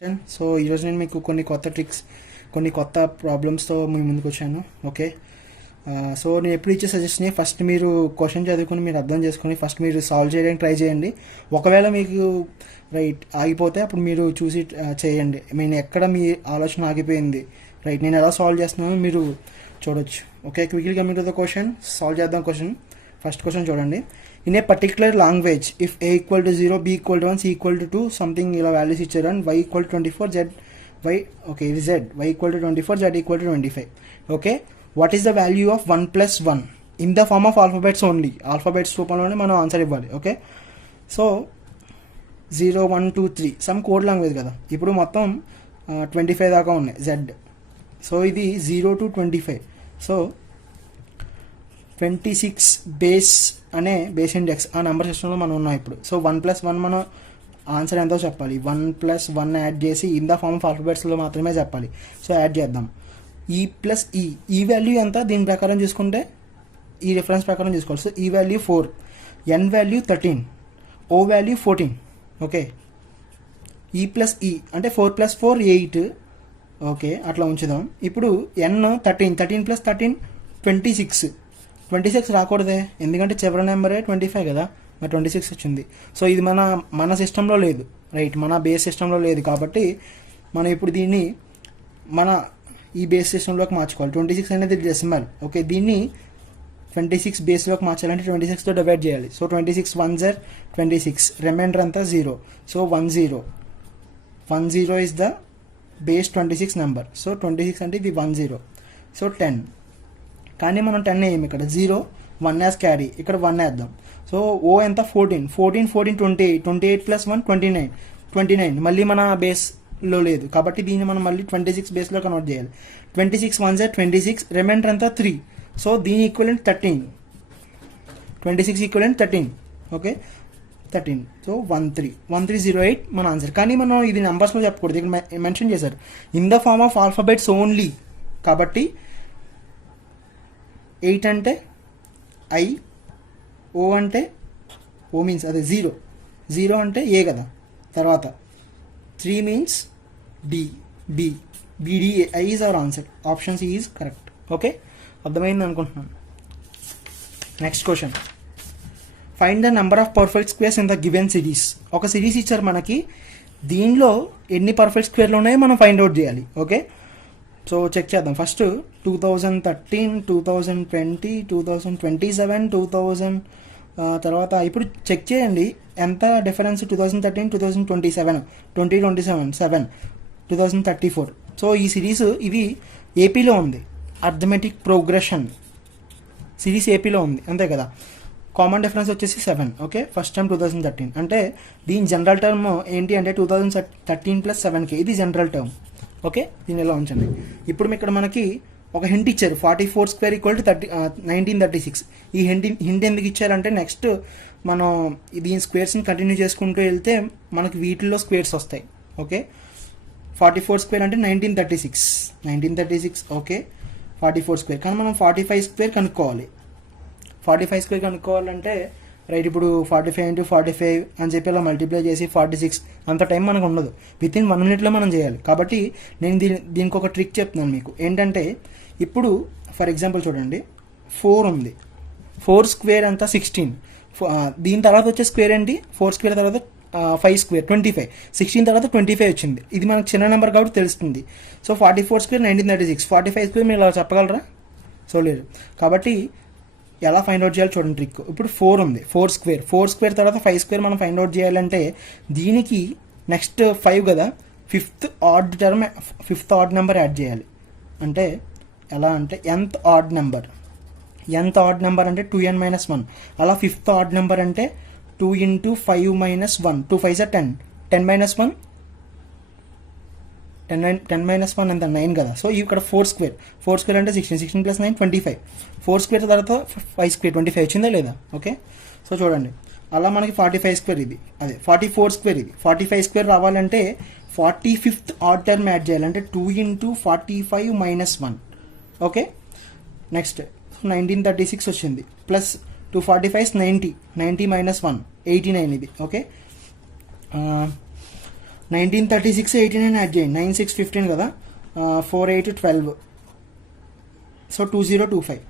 So ఈరోజు నేను మీకు కొన్ని కొత్త ట్రిక్స్, కొన్ని కొత్త ప్రాబ్లమ్స్తో మీ ముందుకు వచ్చాను. ఓకే, సో నేను ఎప్పుడు ఇచ్చే సజెషన్ ఫస్ట్ మీరు క్వశ్చన్ చదువుకొని మీరు అర్థం చేసుకొని ఫస్ట్ మీరు సాల్వ్ చేయడానికి ట్రై చేయండి. ఒకవేళ మీకు రైట్ ఆగిపోతే అప్పుడు మీరు చూసి చేయండి. నేను ఎక్కడ మీ ఆలోచన ఆగిపోయింది, రైట్ నేను ఎలా సాల్వ్ చేస్తున్నానో మీరు చూడొచ్చు. Okay, quickly coming to the question, solve చేద్దాం క్వశ్చన్. ఫస్ట్ క్వశ్చన్ చూడండి. In a particular language if A equal to 0, B equal to 1, C equal to 2 something ఇలా వాల్యూస్ ఇచ్చారు and Y equal to 24, Z Y okay ఇది Z, Y equal to 24, Z equal to 25. Okay, what is the value of 1 + 1 in the form of alphabets only? Alphabets రూపంలోనే మనం answer ఇవ్వాలి. Okay, so 0, 1, 2, 3 some code language కదా. ఇప్పుడు మొత్తం 25 దాకా ఉన్నాయి Z. So ఇది 0 to 25. సో 26 బేస్ అనే బేస్ ఇండెక్స్ ఆ నెంబర్ సిస్టంలో మనం ఉన్నాం ఇప్పుడు. సో 1 + 1 మనం ఆన్సర్ ఎంతో చెప్పాలి. 1 + 1 యాడ్ చేసి ఇన్ ద ఫార్మ్ ఆఫ్ ఆల్ఫాబెట్స్లో మాత్రమే చెప్పాలి. సో యాడ్ చేద్దాం. ఈ ప్లస్ ఈ వాల్యూ ఎంత దీని ప్రకారం చూసుకుంటే ఈ రిఫరెన్స్ ప్రకారం చూసుకోవాలి. సో ఈ వాల్యూ 4, ఎన్ వాల్యూ 13, ఓ వాల్యూ 14. ఓకే, ఈ ప్లస్ ఈ అంటే 4 + 4 8. ఓకే, అట్లా ఉంచుదాం. ఇప్పుడు ఎన్ 13, 13 + 13 26. 26 రాకూడదే, ఎందుకంటే చివరి నెంబరే 25 కదా, మరి 26 వచ్చింది. సో ఇది మన సిస్టంలో లేదు, రైట్, మన బేస్ సిస్టంలో లేదు. కాబట్టి మనం ఇప్పుడు దీన్ని ఈ బేస్ సిస్టంలోకి మార్చుకోవాలి. 26 అనేది డెసిమల్. ఓకే, దీన్ని 26 బేస్లోకి మార్చాలంటే 26తో డివైడ్ చేయాలి. సో 26 1s are 26, రిమైండర్ అంతా 0. So 10 is the base 26 number. So 26 అంటే ఇది 10. సో 10, కానీ మనం 10 వేయం ఇక్కడ, 0 1 యాజ్ క్యారీ, ఇక్కడ 1 వేద్దాం. సో ఓ ఎంత 14, 28, 28 + 1 29. మళ్ళీ మన బేస్లో లేదు కాబట్టి దీన్ని మనం మళ్ళీ 26 బేస్లో కన్వర్ట్ చేయాలి. 26 1s are 26, రిమైండర్ అంతా 3. సో దీని ఈక్వలెంట్ 13, 26 ఈక్వలెంట్ 13. ఓకే 13. సో 1308 మన ఆన్సర్. కానీ మనం ఇది నెంబర్స్లో చెప్పకూడదు, ఇక్కడ మెన్షన్ చేశారు in the form of alphabets only. కాబట్టి 8 అంటే ఐ, ఓ అంటే ఓ మీన్స్ అదే 0 అంటే ఏ కదా. తర్వాత 3 means D, BD, I is our answer. Option C is correct. Okay, అర్థమైంది అనుకుంటున్నాను. Next question, find the number of perfect squares in the given series. ఒక సిరీస్ ఇచ్చారు మనకి, దీనిలో ఎన్ని పర్ఫెక్ట్ స్క్వేర్లు ఉన్నాయో మనం ఫైండ్ అవుట్ చేయాలి. ఓకే, సో చెక్ చేద్దాం. ఫస్ట్ 2013, 2020, 2027, 2000 తర్వాత ఇప్పుడు చెక్ చేయండి ఎంత డిఫరెన్స్. 2013, 2027, 2027, 7, 2034. సో ఈ సిరీస్ ఇది ఏపీలో ఉంది, అర్థమెటిక్ ప్రోగ్రెషన్ సిరీస్ ఏపీలో ఉంది, అంతే కదా. కామన్ డిఫరెన్స్ వచ్చేసి 7. ఓకే, ఫస్ట్ టైం 2013 అంటే దీని జనరల్ టర్మ్ ఏంటి అంటే 2013 + 7k, ఇది జనరల్ టర్మ్. ఓకే, దీని ఎలా ఉంచండి. ఇప్పుడు ఇక్కడ మనకి ఒక హింట్ ఇచ్చారు, 44² = 1936. ఈ హింట్ ఎందుకు ఇచ్చారంటే నెక్స్ట్ మనం దీని స్క్వేర్స్ని కంటిన్యూ చేసుకుంటూ వెళ్తే మనకి వీటిల్లో స్క్వేర్స్ వస్తాయి. ఓకే, 44² అంటే 1936. ఓకే, 44², కానీ మనం 45² కనుక్కోవాలి. 45² కనుక్కోవాలంటే రైట్, ఇప్పుడు 45 × 45 అని చెప్పి ఇలా మల్టిప్లై చేసి 46, అంత టైం మనకు ఉండదు. వితిన్ 1 minute మనం చేయాలి. కాబట్టి నేను దీనికి ఒక ట్రిక్ చెప్తున్నాను మీకు. ఏంటంటే ఇప్పుడు ఫర్ ఎగ్జాంపుల్ చూడండి, 4 ఉంది, 4² అంతా 16. దీని తర్వాత వచ్చే స్క్వేర్ ఏంటి, 4² తర్వాత 5² 25, 16 తర్వాత 25 వచ్చింది. ఇది మనకు చిన్న నెంబర్ కాబట్టి తెలుస్తుంది. సో 44² 1936, 45² మీరు ఇలా చెప్పగలరా? సో లేదు. కాబట్టి ఎలా ఫైండ్ అవుట్ చేయాలి చూడండి ట్రిక్. ఇప్పుడు 4 ఉంది, 4² తర్వాత 5² మనం ఫైండ్ అవుట్ చేయాలంటే దీనికి నెక్స్ట్ 5 కదా, ఫిఫ్త్ ఆడ్ నెంబర్ యాడ్ చేయాలి. అంటే ఎలా అంటే nth ఆడ్ నెంబర్ అంటే 2n - 1. అలా ఫిఫ్త్ ఆడ్ నెంబర్ అంటే 2 × 5 - 1, 2 5s are 10, 10 - 1 10 - 1 ఎంత 9 కదా. సో ఇక్కడ 4² అంటే 16, 16 + 9 25, 4² తర్వాత 5² 25 వచ్చిందా లేదా? ఓకే, సో చూడండి అలా మనకి 45² ఇది, అదే 44² ఇది. 45² రావాలంటే 45th ఆడ్ టర్మ్ యాడ్ చేయాలంటే 2 × 45 - 1. ఓకే, నెక్స్ట్ 1936 వచ్చింది, ప్లస్ 245 90 - 1 89 ఇది. ఓకే, 1936 89 యాడ్ చేయండి. 9 6 15 కదా, 4 8 12, సో 2025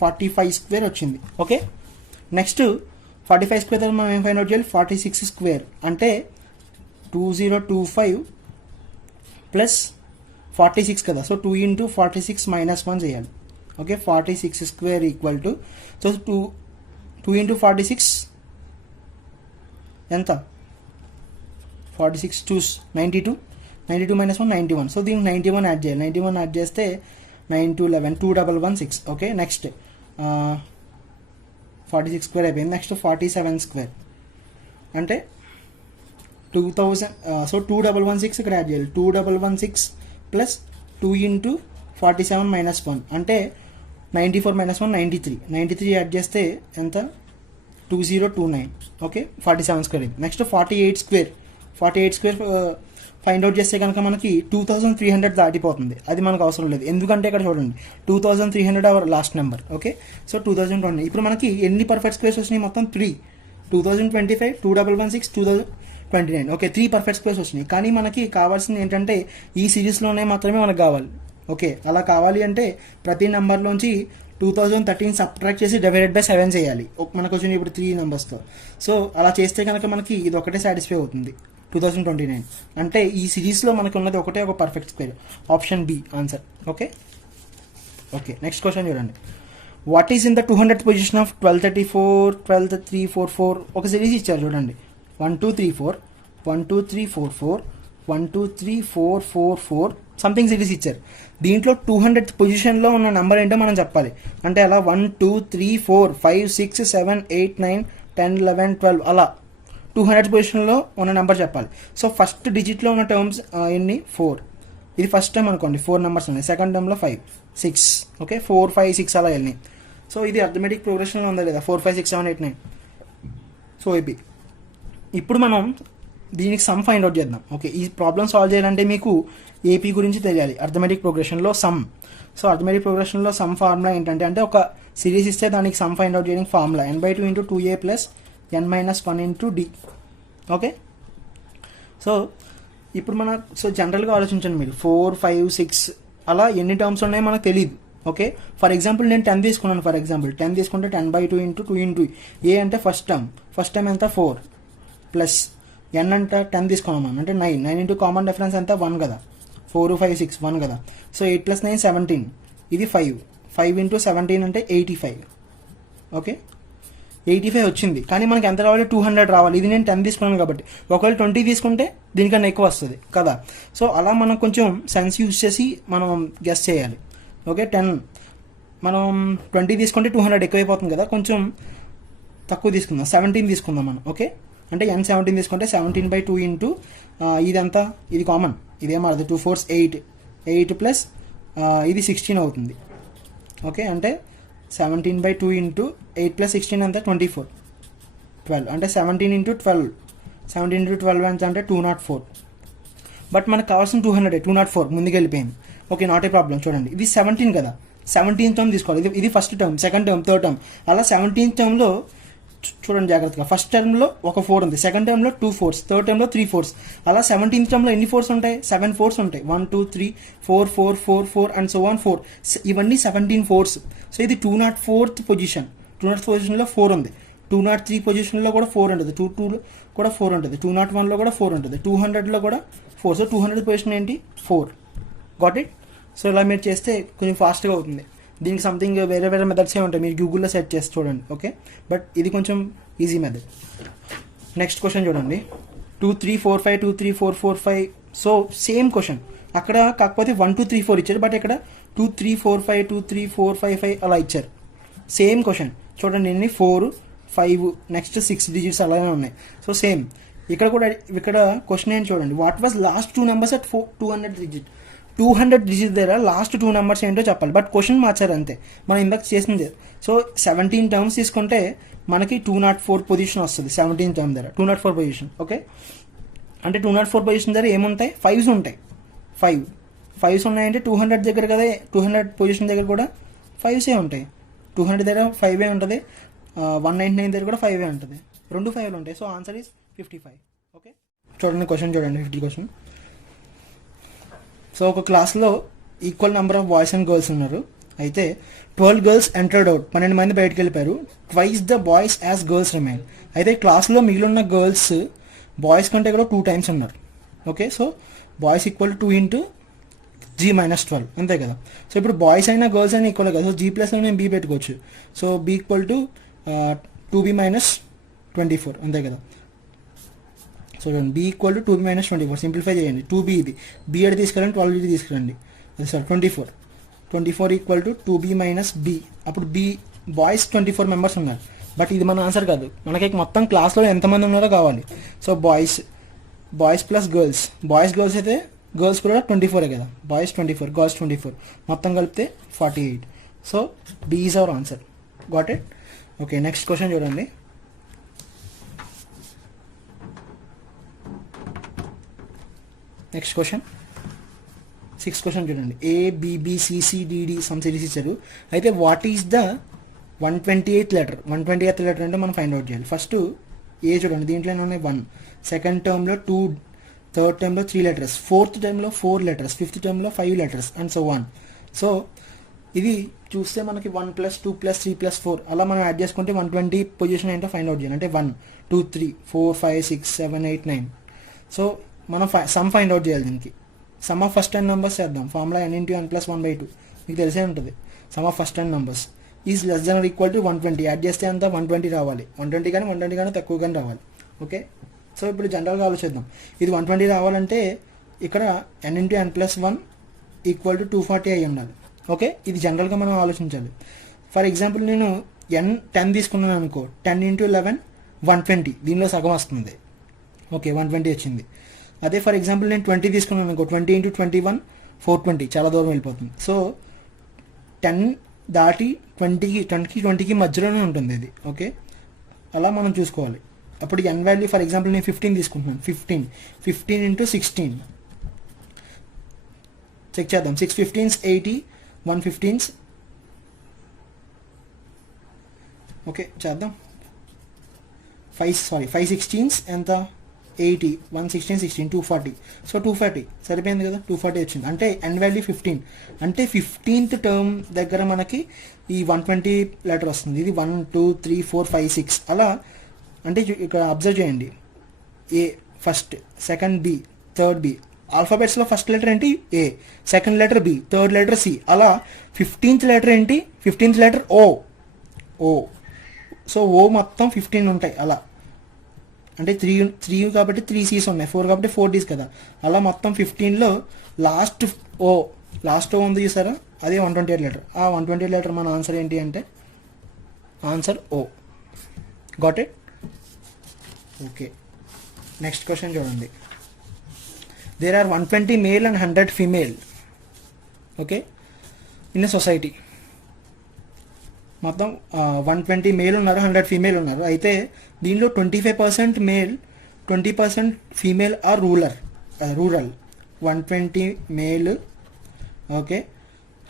45 స్క్వేర్ వచ్చింది. ఓకే, నెక్స్ట్ 45 స్క్వేర్ తర్వాత మనం ఏం ఫైండ్ అవుట్ చేయాలి, 46 స్క్వేర్ అంటే 2025 ప్లస్ 46 కదా, సో 2 into 46 minus 1 చేయాలి. Okay, 46 square equal to, so 2 into 46 ఎంత, 46 2 92 minus 1 91, సో దీనికి 91 యాడ్ చేయాలి. 91 యాడ్ చేస్తే 9 2 11 2116. ఓకే, నెక్స్ట్ 46 స్క్వేర్ అయిపోయింది. నెక్స్ట్ 47 స్క్వేర్ అంటే 2000, సో 2116 ఇక్కడ యాడ్ చేయాలి. 2116 ప్లస్ 2 into 47 minus 1 అంటే 94 minus 1 93 యాడ్ చేస్తే ఎంత, 2029. Okay, 47 square. Next 48 square find out చేస్తే కనుక మనకి 2300 దాటిపోతుంది. అది మనకు అవసరం లేదు, ఎందుకంటే ఇక్కడ చూడండి 2300 our last number. Okay, so 2020. ఇప్పుడు మనకి ఎన్ని పర్ఫెక్ట్ స్క్వేర్స్ వచ్చినాయి, మొత్తం 3, 2025 2116 2029. ఓకే, 3 పర్ఫెక్ట్ స్క్వేర్స్ వచ్చినాయి. కానీ మనకి కావాల్సింది ఏంటంటే ఈ సిరీస్లోనే మాత్రమే మనకు కావాలి. ఓకే, అలా కావాలి అంటే ప్రతి నెంబర్లోంచి 2013 సబ్ట్రాక్ట్ చేసి డివైడెడ్ బై 7 చేయాలి. మనకు వచ్చింది ఇప్పుడు 3 నెంబర్స్తో. సో అలా చేస్తే కనుక మనకి ఇది ఒకటే సాటిస్ఫై అవుతుంది, 2029. అంటే ఈ సిరీస్లో మనకు ఉన్నది ఒకటే ఒక perfect square, option B answer. Okay, next question చూడండి. What is in the 200th position of 1234 12344? ఒక సిరీస్ ఇచ్చారు చూడండి, 1 2 3 4 1 2 3 4 4 1 2 3 4 4 4 సంథింగ్ సిరీస్ ఇచ్చారు. దీంట్లో 200th పొజిషన్లో ఉన్న నెంబర్ ఏంటో మనం చెప్పాలి. అంటే అలా 1 2 3 4 5 6 7 8 9 10 11 12 అలా 200th పొజిషన్లో ఉన్న నెంబర్ చెప్పాలి. సో ఫస్ట్ డిజిట్లో ఉన్న టర్మ్స్ ఎన్ని, 4. ఇది ఫస్ట్ టైం అనుకోండి, 4 నెంబర్స్ ఉన్నాయి. సెకండ్ టర్మ్లో 5 6. ఓకే, 4 5 6 అలా వెళ్ళినాయి. సో ఇది అర్థమెటిక్ ప్రోగ్రెషన్లో ఉందా లేదా, 4 5 6 7 8 9. సో ఏపీ ఇప్పుడు మనం దీనికి సమ్ ఫైండ్ అవుట్ చేద్దాం. ఓకే, ఈ ప్రాబ్లమ్ సాల్వ్ చేయాలంటే మీకు ఏపీ గురించి తెలియాలి, అర్థమెటిక్ ప్రోగ్రెషన్లో సమ్. సో అర్థమెటిక్ ప్రోగ్రెషన్లో సమ్ ఫార్ములా ఏంటంటే, అంటే ఒక సిరీస్ ఇస్తే దానికి సమ్ ఫైండ్ అవుట్ చేయడానికి formula n/2 into 2a plus n minus 1 into d. Okay, so ఇప్పుడు సో జనరల్గా ఆలోచించండి మీరు, 4 5 6 అలా ఎన్ని టర్మ్స్ ఉన్నాయో మనకు తెలియదు. ఓకే, ఫర్ ఎగ్జాంపుల్ నేను 10 తీసుకున్నాను. 10 తీసుకుంటే 10/2 into 2 into a అంటే ఫస్ట్ టర్మ్ ఎంత 4 ప్లస్ n అంటే 10 తీసుకున్నాం మనం అంటే 9 into కామన్ డిఫరెన్స్ ఎంత 1 కదా, 4 5 6 1 కదా. సో 8 + 9 17, ఇది 5 into 17 అంటే 85. ఓకే, 85 వచ్చింది. కానీ మనకి ఎంత రావాలి, 200 రావాలి. ఇది నేను 10 తీసుకున్నాను కాబట్టి, ఒకవేళ 20 తీసుకుంటే దీనికన్నా ఎక్కువ వస్తుంది కదా. సో అలా మనం కొంచెం సెన్స్ యూజ్ చేసి మనం గెస్ చేయాలి. ఓకే, 10 మనం 20 తీసుకుంటే 200 ఎక్కువైపోతుంది కదా, కొంచెం తక్కువ తీసుకుందాం, 17 తీసుకుందాం మనం. ఓకే, అంటే n 17 తీసుకుంటే 17/2 ఇంటూ ఇదంతా, ఇది కామన్, ఇదేం అర్థం 2 4 8 ప్లస్ ఇది 16 అవుతుంది. ఓకే, అంటే 17/2 ఇంటూ 8 + 16 అంతా 24 12 అంటే 17 into 12 ఎంత అంటే 204. బట్ మనకు కావాల్సిన 204 ముందుకు వెళ్ళిపోయింది. Okay, not a problem. చూడండి ఇది 17 కదా, 17th టర్మ్ తీసుకోవాలి. ఇది first term, second term, third term, అలా 17th టర్మ్లో చూడండి జాగ్రత్తగా. ఫస్ట్ టర్మ్లో ఒక 4 ఉంది, సెకండ్ టర్మ్లో 2 4s, థర్డ్ టర్మ్లో 3 4s. అలా 17th టర్మ్లో ఎన్ని 4s ఉంటాయి, 7 4s ఉంటాయి. 1 2 3 4 4 4 4 అండ్ సో ఆన్ 4. ఇవన్నీ 17 4s. సో ఇది 204th పొజిషన్. 204th పొజిషన్లో 4 ఉంది. 203 పొజిషన్లో కూడా 4 ఉంటుంది. 22లో కూడా 4 ఉంటుంది. 201లో కూడా 4 ఉంటుంది. 200లో కూడా 4. సో 200th పొజిషన్ ఏంటి, 4. Got it. సో ఇలా మీరు చేస్తే కొంచెం ఫాస్ట్గా అవుతుంది. దీనికి సంథింగ్ వేరే మెథడ్సే ఉంటాయి, మీరు గూగుల్లో సెర్చ్ చేసి చూడండి. ఓకే, బట్ ఇది కొంచెం ఈజీ మెథడ్. నెక్స్ట్ క్వశ్చన్ చూడండి, 2 3 4 5 2 3 4 4 5. సో సేమ్ క్వశ్చన్ అక్కడ, కాకపోతే 1 2 3 4 ఇచ్చారు, బట్ ఇక్కడ 2 3 4 5 2 3 4 5 5 అలా ఇచ్చారు. సేమ్ క్వశ్చన్ చూడండి, ఎన్ని 4 5 నెక్స్ట్ 6 డిజిట్స్ అలానే ఉన్నాయి. సో సేమ్ ఇక్కడ కూడా. ఇక్కడ క్వశ్చన్ ఏంటి చూడండి, what was last 2 numbers at 200 digit. 200 digit దగ్గర లాస్ట్ 2 నెంబర్స్ ఏంటో చెప్పాలి, బట్ క్వశ్చన్ మార్చారు అంతే, మనం ఇందాక చేసింది. సో 17 టర్మ్స్ తీసుకుంటే మనకి 204 పొజిషన్ వస్తుంది. 17 టర్మ్ దగ్గర 204 పొజిషన్. ఓకే, అంటే 204 పొజిషన్ దగ్గర ఏముంటాయి, 5s ఉంటాయి. 5s ఉన్నాయంటే 200 దగ్గర కదా, 200 పొజిషన్ దగ్గర కూడా 5సే ఉంటాయి. 200 దగ్గర 5 ఉంటుంది, 199 దగ్గర కూడా 5 ఉంటుంది, 2 5లు ఉంటాయి. So answer is 55. ఓకే, చూడండి క్వశ్చన్ చూడండి, 50 క్వశ్చన్. సో ఒక క్లాస్లో equal number of boys and girls ఉన్నారు. అయితే 12 గర్ల్స్ ఎంటర్డ్ అవుట్, 12 మంది బయటకు వెళ్ళిపోయారు. Twice the boys as girls remain. అయితే క్లాస్లో మిగిలిన గర్ల్స్ బాయ్స్ కంటే కూడా 2 టైమ్స్ ఉన్నారు. Okay, so boys equal 2 into G-12 అంతే కదా. సో ఇప్పుడు బాయ్స్ అయినా గర్ల్స్ అయినా ఈక్వల్ కదా. సో G ప్లస్లో నేను B పెట్టుకోవచ్చు. So B equal to 2B - 24 అంతే కదా. సో చూడండి, B equal to 2B - 24 simplify చేయండి. 2B ఇది B ఎడ్ తీసుకురండి, 12 ఇది తీసుకురండి. అది sir 24 equal to 2B - B. అప్పుడు B బాయ్స్ 24 మెంబర్స్ ఉన్నారు. బట్ ఇది మన ఆన్సర్ కాదు, మనకి మొత్తం క్లాస్లో ఎంతమంది ఉన్నారో కావాలి. సో బాయ్స్ ప్లస్ గర్ల్స్ అయితే గర్ల్స్ కూడా 24 కదా. బాయ్స్ 24, గర్ల్స్ 24, మొత్తం కలిపితే 48. So B is our answer. Got it? Okay, next question చూడండి. నెక్స్ట్ క్వశ్చన్ 6th క్వశ్చన్ చూడండి. ABBCCDD సమ్ సిరీస్ ఇచ్చారు. అయితే what is the 128th letter? 128th letter అంటే మనం ఫైండ్ అవుట్ చేయాలి. ఫస్ట్ ఏ చూడండి, దీంట్లోనే ఉన్నాయి 1, సెకండ్ టర్మ్లో 2, థర్డ్ టర్మ్లో 3 లెటర్స్, ఫోర్త్ టర్మ్లో 4 లెటర్స్, ఫిఫ్త్ టర్మ్లో 5 లెటర్స్ అండ్ సో 1. సో ఇది చూస్తే మనకి 1 + 2 + 3 + 4 అలా మనం యాడ్ చేసుకుంటే 120 పొజిషన్ ఏంటో ఫైండ్ అవుట్ చేయాలి. అంటే 1 2 3 4 5 6 7 8 9. సో మనం సమ్ ఫైండ్ అవుట్ చేయాలి. దీనికి సమ్ ఆఫ్ ఫస్ట్ 10 నెంబర్స్ చేద్దాం. ఫార్ములా n × n + 1/2 మీకు తెలిసే ఉంటుంది. Sum of first 10 numbers is less than or equal to 120. Add చేస్తే అంతా 120 రావాలి. 120 కానీ తక్కువ కానీ రావాలి. ఓకే, సో ఇప్పుడు జనరల్గా ఆలోచిద్దాం. ఇది 120 రావాలంటే ఇక్కడ n × n + 1 ఈక్వల్ టు 240 అయి ఉండాలి. ఓకే, ఇది జనరల్గా మనం ఆలోచించాలి. ఫర్ ఎగ్జాంపుల్ నేను 10 తీసుకున్నాను అనుకో, 10 × 11 120, దీనిలో సగం వస్తుంది. ఓకే, 120 వచ్చింది. అదే ఫర్ ఎగ్జాంపుల్ నేను 20 తీసుకున్నాను అనుకో, 20 × 21 420, చాలా దూరం వెళ్ళిపోతుంది. సో 10 దాటి 20కి మధ్యలోనే ఉంటుంది ఇది. ఓకే, అలా మనం చూసుకోవాలి. అప్పుడు n వాల్యూ ఫర్ ఎగ్జాంపుల్ నేను 15 తీసుకుంటున్నాను. 15 × 16 చెక్ చేద్దాం. 6 15s 80, 1 15s. ఓకే చేద్దాం. 5 16s ఎంత? 80, 1 16 16 240. సో 240 సరిపోయింది కదా. 240 వచ్చింది. అంటే n వాల్యూ 15. అంటే 15th టర్మ్ దగ్గర మనకి ఈ 120 లెటర్ వస్తుంది. ఇది 1 2 3 4 5 6 అలా. అంటే ఇక్కడ అబ్జర్వ్ చేయండి. A first, second B, third B. ఆల్ఫాబెట్స్లో ఫస్ట్ లెటర్ ఏంటి? A, second letter B, third letter C. అలా 15th లెటర్ ఏంటి? 15th letter O. సో ఓ మొత్తం 15 ఉంటాయి అలా. అంటే 3 కాబట్టి 3 C's ఉన్నాయి, 4 కాబట్టి 4 D's కదా. అలా మొత్తం 15లో లాస్ట్ ఓ ఉంది చూసారా, అదే 128 లెటర్. ఆ 128 లెటర్ మన ఆన్సర్ ఏంటి అంటే answer O. Got it? Okay, next question చూడండి. There are 120 male and 100 female. Okay, in a society మొత్తం 120 మేల్ ఉన్నారు, 100 ఫీమేల్ ఉన్నారు. అయితే దీనిలో 25% male, 20% female are rural. 120 male, okay,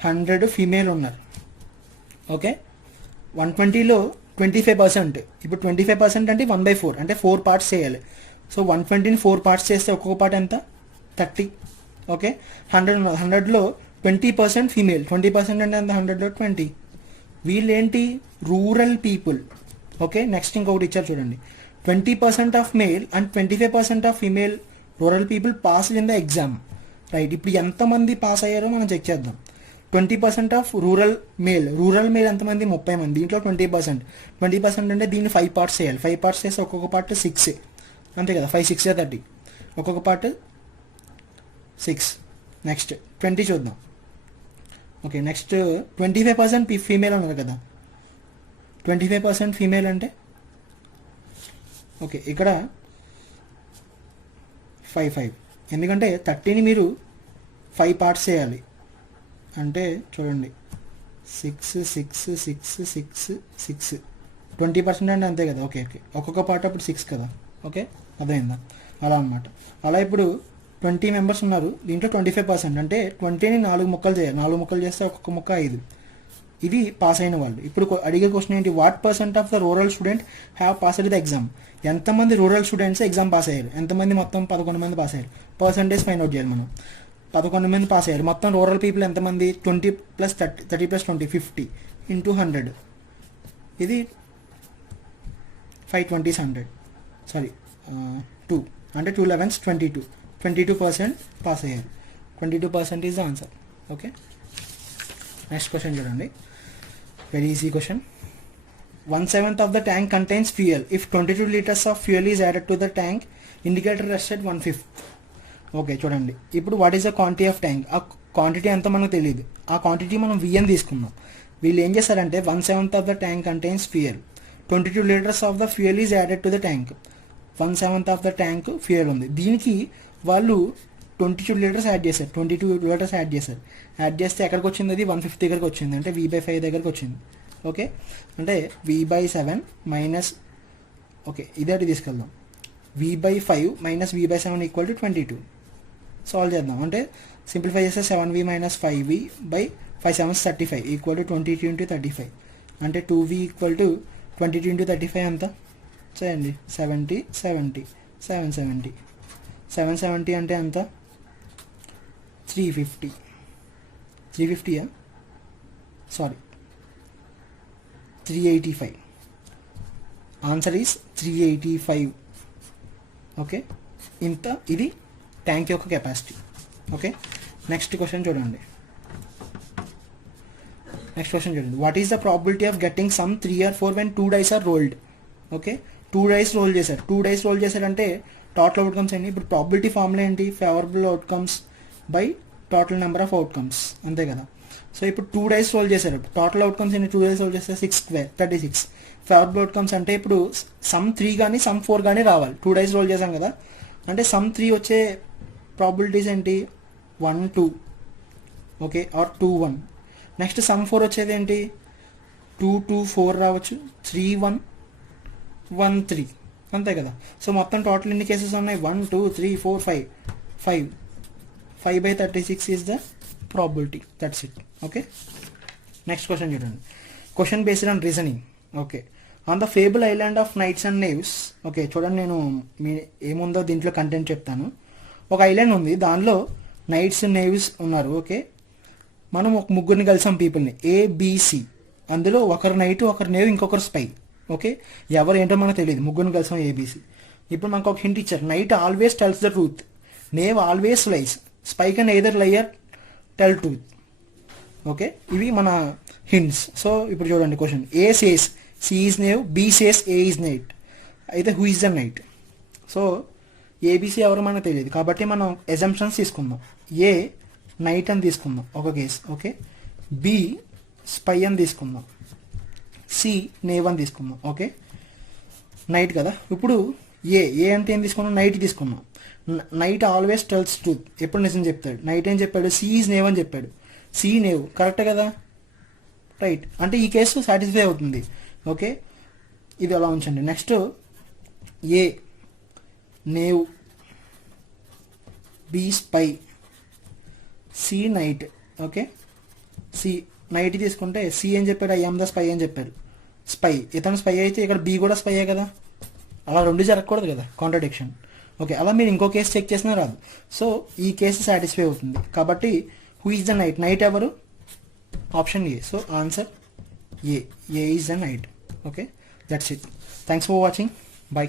100 female ఉన్నారు. ఓకే, 120లో 25%. ఇప్పుడు 25% అంటే 1/4, అంటే 4 పార్ట్స్ చేయాలి. సో 120ని 4 పార్ట్స్ చేస్తే ఒక్కొక్క పార్ట్ ఎంత? 30. ఓకే, 100 ఉన్నారు. 100లో 20% ఫీమేల్, 20% అంటే ఎంత? 100లో 20. వీళ్ళేంటి? Rural people. ఓకే, నెక్స్ట్ ఇంకొకటి ఇచ్చారు చూడండి. 20% of male and 25% of female rural people pass in the exam. Right, ఇప్పుడు ఎంతమంది పాస్ అయ్యారో మనం చెక్ చేద్దాం. 20% ఆఫ్ రూరల్ మేల్ ఎంతమంది? 30 మంది. దీంట్లో 20% అంటే దీన్ని 5 పార్ట్స్ చేయాలి. 5 పార్ట్స్ చేస్తే ఒక్కొక్క పార్ట్ 6 అంతే కదా. 5 6 30, ఒక్కొక్క పార్ట్ 6. నెక్స్ట్ 20 చూద్దాం. ఓకే, నెక్స్ట్ 25% ఫీమేల్ ఉన్నారు కదా. 25% ఫీమేల్ అంటే ఓకే, ఇక్కడ 5 ఎందుకంటే 30ని మీరు 5 పార్ట్స్ చేయాలి. అంటే చూడండి 6 6 6 6 6 20% అంటే అంతే కదా. ఓకే, ఒక్కొక్క పార్ట్ అప్పుడు 6 కదా. ఓకే, అర్థమైందా? అలా అన్నమాట. అలా ఇప్పుడు 20 మెంబర్స్ ఉన్నారు. దీంట్లో 25% అంటే 20ని 4 ముక్కలు చేయాలి. 4 ముక్కలు చేస్తే ఒక్కొక్క ముక్క 5. ఇది పాస్ అయిన వాళ్ళు. ఇప్పుడు అడిగే క్వశ్చన్ ఏంటి, what percent of the rural student have passed the exam. ఎంతమంది రూరల్ స్టూడెంట్స్ ఎగ్జామ్ పాస్ అయ్యారు, ఎంతమంది మొత్తం 11 మంది పాస్ అయ్యారు. పర్సంటేజ్ ఫైండ్ అవుట్ చేయాలి మనం. 11 మంది పాస్ అయ్యారు. మొత్తం రూరల్ పీపుల్ ఎంతమంది, 20 + 30, 30 + 20 50 × 100. ఇది 5 20s 100, సారీ 2 అంటే 2 11s 22, 22% పాస్ అయ్యారు. 22% is the answer. Okay, next question చూడండి, very easy question. 1/7 of the tank contains fuel. If 22 liters of fuel is added to the tank, indicator rests at 1/5. Okay చూడండి, ఇప్పుడు what is the quantity of tank. ఆ quantity అంతా మనకు తెలియదు, ఆ quantity మనం VN తీసుకుందాం. వీళ్ళు ఏం చేస్తారంటే 1/7 of the tank contains fuel, 22 liters of the fuel is added to the tank. 1/7 of the tank fuel ఉంది, దీనికి వాళ్ళు 22 లీటర్స్ యాడ్ చేశారు. 22 లీటర్స్ యాడ్ చేశారు. యాడ్ చేస్తే ఎక్కడికి వచ్చింది, అది 150 దగ్గరకు వచ్చింది, అంటే V/5 దగ్గరకు వచ్చింది. ఓకే, అంటే V/7 మైనస్, ఓకే ఇదేటి తీసుకెళ్దాం, V/5 minus V/7 equal to 22. Solve చేద్దాం, అంటే సింప్లిఫై చేస్తే 7V - 5V/5 7 35 ఈక్వల్ టు 22 × 35, అంటే 2V ఈక్వల్ టు 22 × 35 ఎంత చేయండి, 70 70 770 770 అంటే ఎంత, 350. 350యా, సారీ 385. Answer is 385. ఓకే, ఇంత ఇది ట్యాంక్ యొక్క కెపాసిటీ. ఓకే, నెక్స్ట్ క్వశ్చన్ చూడండి. What is the probability of getting sum 3 or 4 when 2 dice are rolled. Okay, 2 dice roll చేశారు. 2 dice రోల్ చేశారంటే టోటల్ అవుట్కమ్స్ ఏంటి, ఇప్పుడు ప్రాబిలిటీ ఫార్ములా ఏంటి, favourable outcomes by total number of outcomes, అంతే కదా. So ఇప్పుడు 2 dice roll చేశారు, total outcomes ఏంటి, 2 dice రోల్ చేస్తే 6 square 36. ఫేవరబుల్ అవుట్కమ్స్ అంటే ఇప్పుడు సమ్ 3 కానీ సమ్ 4 కానీ రావాలి. 2 dice రోల్ చేశాం కదా, అంటే సమ్ 3 వచ్చే ప్రాబిలిటీస్ ఏంటి, 1 2, ఓకే, ఆర్ 2 1. నెక్స్ట్ సమ్ 4 వచ్చేది ఏంటి, 2 2 4 రావచ్చు, 3 1 1 3, అంతే కదా. సో మొత్తం టోటల్ ఎన్ని కేసెస్ ఉన్నాయి, 1 2 3 4 5 5/36 is the probability. That's it. Okay, next question చూడండి. Question based on reasoning. Okay, on the fable island of knights and knaves. Okay చూడండి, నేను మీ ఏముందో దీంట్లో కంటెంట్ చెప్తాను. ఒక ఐలాండ్ ఉంది, దానిలో నైట్స్ నేవ్స్ ఉన్నారు. ఓకే, మనం ఒక ముగ్గురిని కలిసాం పీపుల్ని, ABC. అందులో ఒకరు నైట్, ఒకరు నేవ్, ఇంకొకరు స్పై. ఓకే, ఎవరు ఏంటో మనకు తెలియదు, ముగ్గురిని కలిసాం ABC. ఇప్పుడు మనకు ఒక హింట్ ఇచ్చారు, knight always tells the truth, knave always lies, spy can either liar tell truth. Okay, ఇవి మన హింట్స్. సో ఇప్పుడు చూడండి question, A says C is knave, B says A is knight, అయితే who is the knight. So ABC ఎవరు మనకు తెలియదు, కాబట్టి మనం ఎజంప్షన్స్ తీసుకుందాం. A నైట్ అని తీసుకుందాం ఒక కేసు. ఓకే, B స్పై అని తీసుకుందాం, C నేవ్ అని తీసుకుందాం. ఓకే, నైట్ కదా. ఇప్పుడు ఏ అంటే ఏం తీసుకున్నాం, నైట్ తీసుకున్నాం. నైట్ ఆల్వేస్ టెల్స్ ట్రూత్, ఎప్పుడు నిజం చెప్తాడు. నైట్ ఏం చెప్పాడు, C ఈజ్ నేవ్ అని చెప్పాడు. C నేవ్ కరెక్ట్ కదా, రైట్, అంటే ఈ కేసు సాటిస్ఫై అవుతుంది. ఓకే, ఇది అలా ఉంచండి. Next A నేవ్, B spy, C night. Okay, C night తీసుకుంటే C ఏం చెప్పాడు, ఐ యామ్ ద స్పై అని చెప్పాడు. స్పై, ఇతను స్పై అయితే ఇక్కడ B కూడా స్పై కదా, అలా రెండు జరగకూడదు కదా, కాంట్రడిక్షన్. ఓకే, అలా మీరు ఇంకో కేసు చెక్ చేసినా రాదు. సో ఈ కేసు సాటిస్ఫై అవుతుంది, కాబట్టి who is the knight, knight ఎవరు, option A. So answer A is the knight. Okay, that's it. Thanks for watching, by.